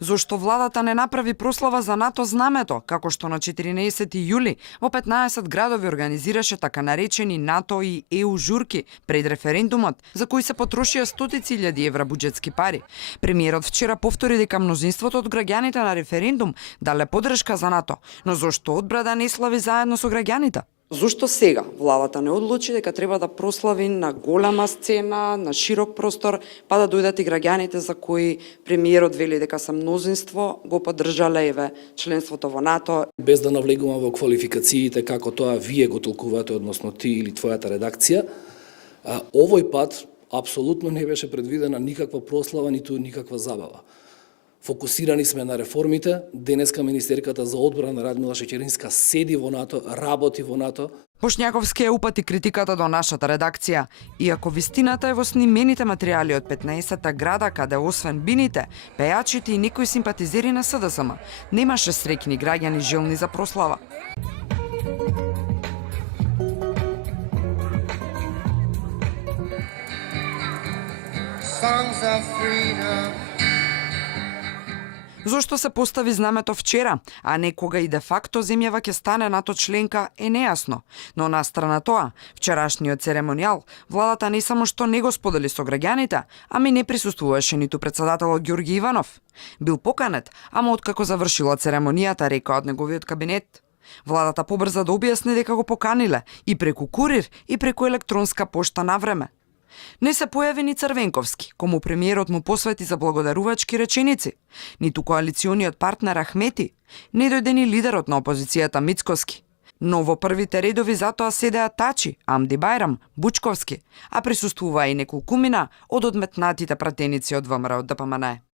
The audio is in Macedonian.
Зошто владата не направи прослава за НАТО знамето, како што на 14 јули во 15 градови организираше така наречени НАТО и ЕУ журки пред референдумот, за кои се потрошија стотици илјади евра буџетски пари. Премиерот вчера повтори дека мнозинството од граѓаните на референдум дале поддршка за НАТО, но зошто одбра да не слави заедно со граѓаните? Зошто сега владата не одлучи дека треба да прослави на голема сцена, на широк простор, па да дојдат и граѓаните за кои премиерот вели дека се мнозинство, го поддржале еве членството во НАТО? Без да навлегувам во квалификациите како тоа вие го толкувате, односно ти или твојата редакција, овој пат апсолутно не беше предвидена никаква прослава, ниту никаква забава. Фокусирани сме на реформите. Денеска министерката за одбрана Радмила Шеќеринска седи во НАТО, работи во НАТО. Бошњаковски ја упати критиката до нашата редакција. Иако вистината е во снимените материјали од 15-та града, каде освен бините, пејачите и некои симпатизери на СДСМ, немаше среќни граѓани желни за прослава. Songs of freedom. Зошто се постави знамето вчера, а не кога и де факто земјава ќе стане НАТО членка е нејасно. Но на страна тоа, вчерашниот церемонијал, владата не само што не го сподели со граѓаните, ами не присуствуваше ниту председателот Ѓорги Иванов. Бил поканет, ама откако завршила церемонијата, река од неговиот кабинет. Владата побрза да објасни дека го поканиле и преку курир и преку електронска пошта на време. Не се појави ни Црвенковски, кому премиерот му посвети за благодарувачки реченици, ниту коалициониот партнер Ахмети, не дојде ни лидерот на опозицијата Мицкоски. Но во првите редови затоа седеа Тачи, Амди Бајрам, Бучковски, а присуствува и неколкумина од одметнатите пратеници од ВМРО ДПМН.